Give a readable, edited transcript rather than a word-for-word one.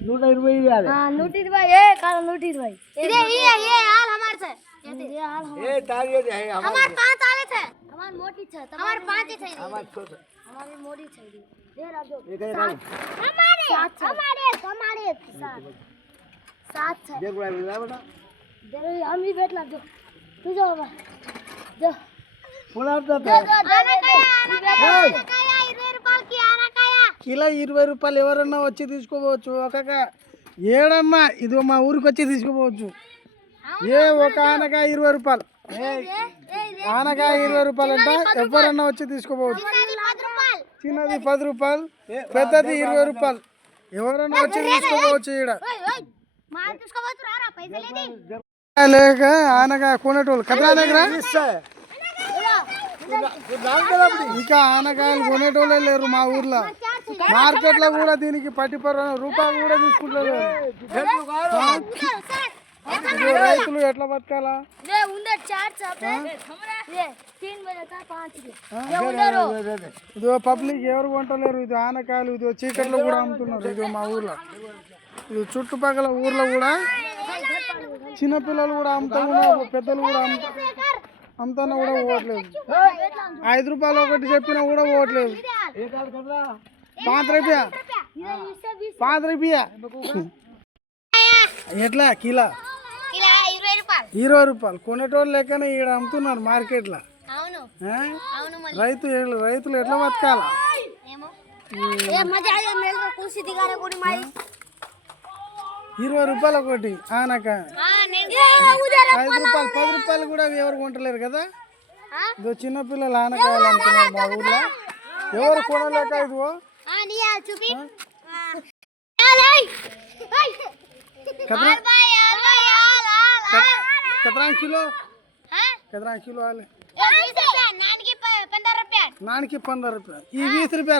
120 यार 120 ए काल 120 ये हाल हमार से ये हाल ये तारियो है हमार 5 आले थे हमार मोटी छे हमार 5 छे हमार छोटा हमारी मोटी छे दे राजो हमारे 7 छे देख रहा है बेटा दे हम ही बैठ ला दो तू जा बाबा जा पुलाव दा కిలో 20 రూపాయలు ఎవరన్నా వచ్చి తీసుకోవచ్చు ఒక్కొక్క ఏడన్నా ఇది మా ఊరికి వచ్చి తీసుకోవచ్చు ఏ ఒక ఆనకాయ 20 రూపాయలు ఆనకాయ 20 రూపాయలు అంట ఎవరన్నా వచ్చి తీసుకోవచ్చు చిన్నది 10 రూపాయలు పెద్దది 20 రూపాయలు ఎవరన్నా వచ్చి తీసుకోవచ్చు ఈడ లేక ఆనకాయ కొనేటోళ్ళు కదా దగ్గర ఇంకా ఆనకాయలు కొనేటోళ్ళే లేరు మా ఊర్లో మార్కెట్లో కూడా దీనికి రూపాయలు కూడా తీసుకుంటారు రైతులు ఎట్లా బతకాలా ఇదో పబ్లిక్ ఎవరు కొంటలేరు ఇది ఆనకాయలు ఇది చీకట్లో కూడా అమ్ముతున్నారు ఇది మా ఊర్లో ఇది చుట్టుపక్కల ఊర్లో కూడా చిన్నపిల్లలు కూడా అమ్ముతా ఉన్నారు పెద్దలు కూడా అమ్ముతున్నా కూడా పోవట్లేదు 5 రూపాయలు ఒకటి చెప్పినా కూడా పోవట్లేదు 5 రూపాయ 5 రూపాయ ఎట్లా కిలో 20 రూపాయలు కొనేటోళ్ళు లెక్కనే ఈడ అమ్ముతున్నారు మార్కెట్లో రైతులు ఎట్లా బతకాల 20 రూపాయలు ఒకటి ఆనకాయ 5 రూపాయలు 10 రూపాయలు కూడా ఎవరు కొంటలేరు కదా ఇదో చిన్నపిల్లలు ఆనకాయలు అమ్ముతున్నారు మా ఊర్లో ఎవరు కొనలేక ఇదిగో कितना किलो आले नान की 15 रुपया ये 20 रुपया